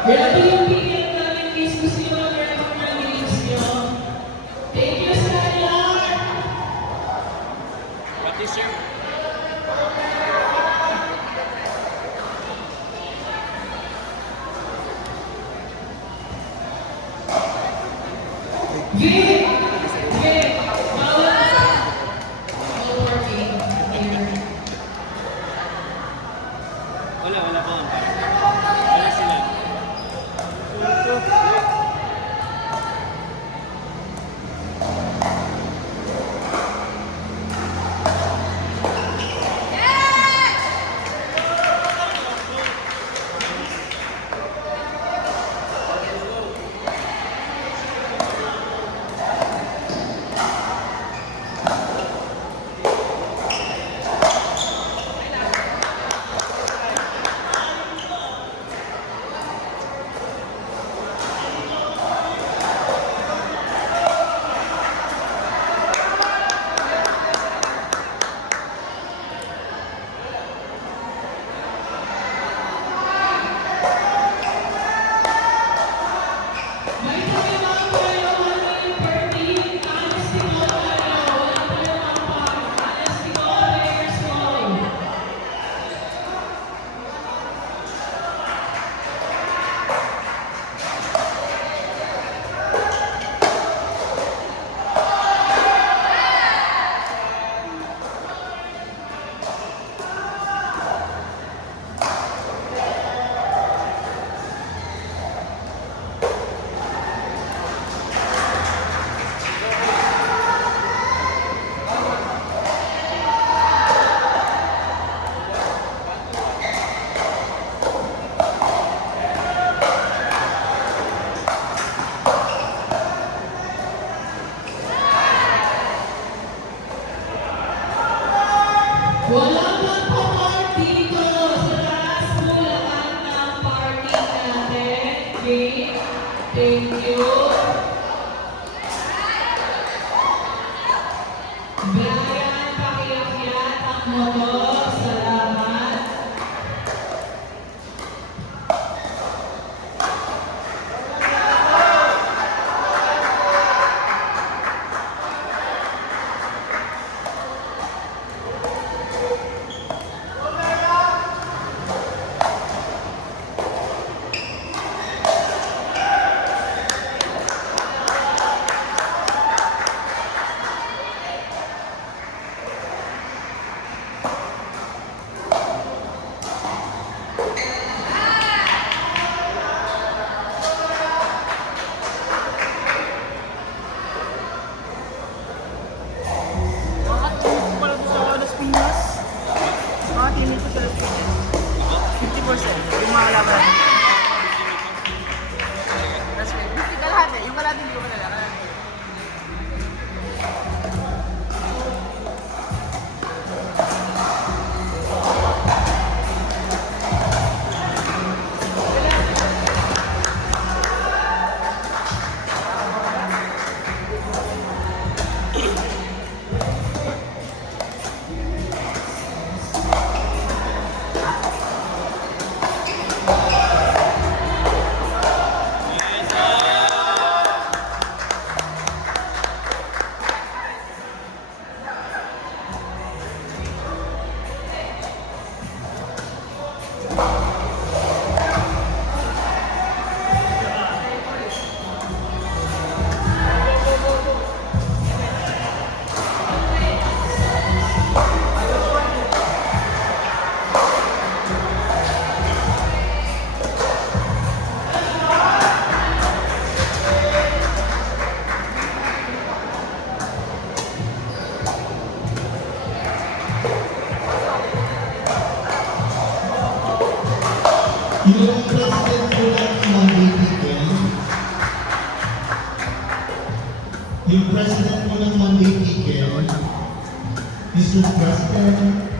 Grabe yung pilihan namin, guys. Gusto nyo mag-record ng games nyo. Thank you sa lahat! What is your... Vic! Vic! Bawal! No working. Wala pa. Wala sila. May tumimang tayo, ano yung birthday? Honest to God tayo. Wala tayo pang honest to God, players go. Wala nang pa-party dito. Sa taas mo lahat ng party natin. Okay? Thank you. Brian, pakiakyat ang motor. Salamat. Tinig ko sa Las Piñas. 50%. Yung mga kalaban natin. Las Piñas. Yung kalahati. Yung kalahati hindi ko malala. Yung president po ng Monday Weekend, yung president po ng Monday Weekend, Mr. President,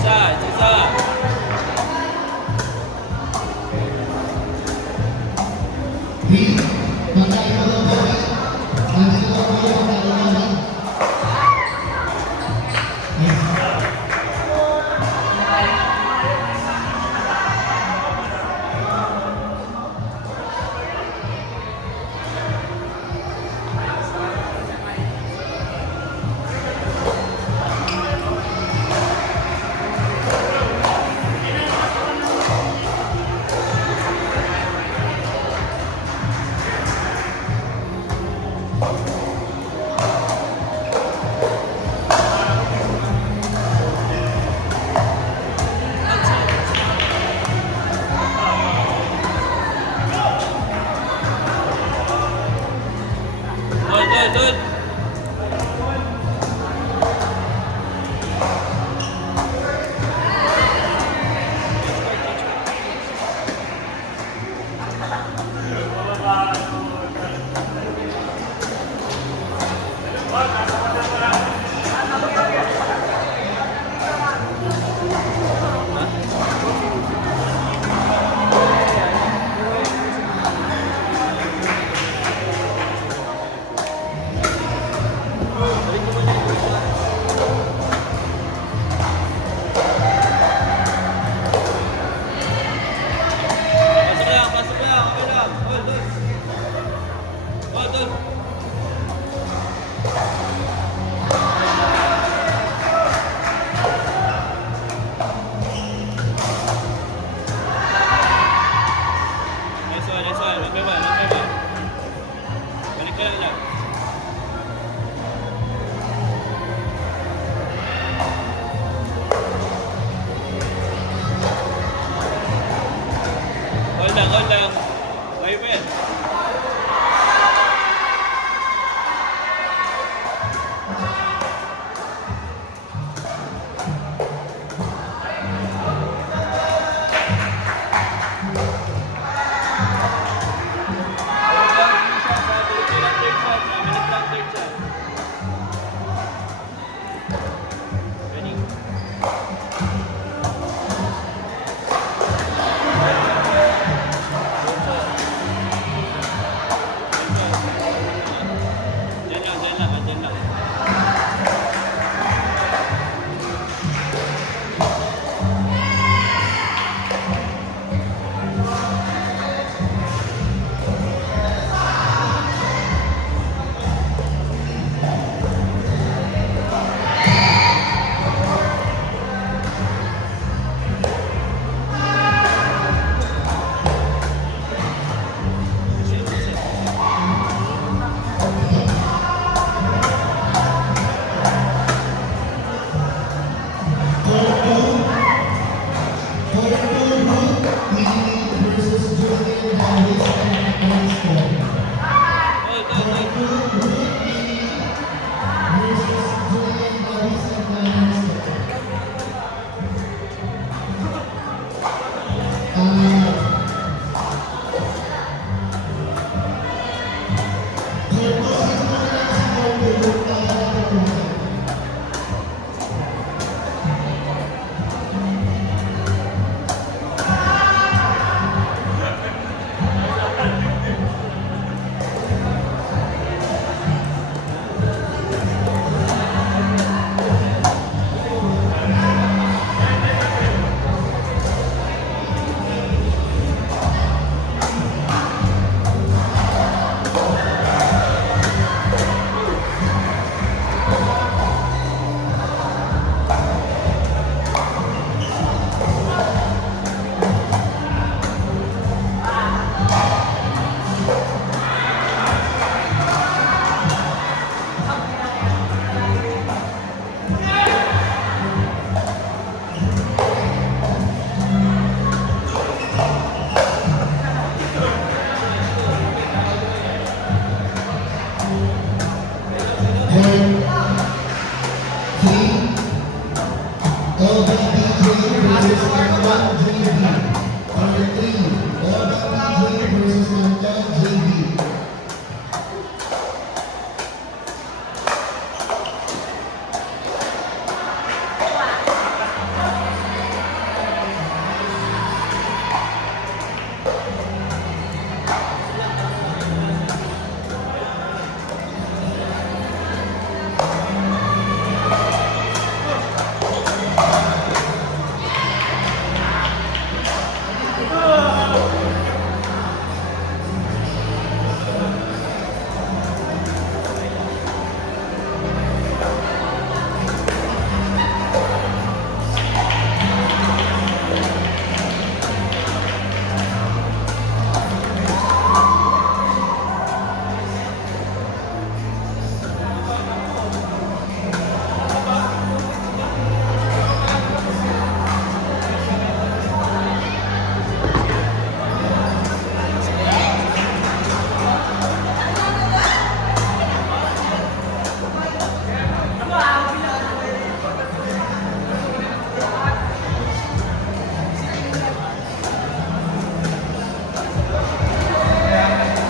Isa. Three, pagkain mo lang kami. Nandito lang kami, pagkain namin. Doon. Pasok lang. Okay lang. Doon. Nice one. One by one. Balik ka lang. Hold lang. Wait. Diyan lang. LBBJ versus M1 JV.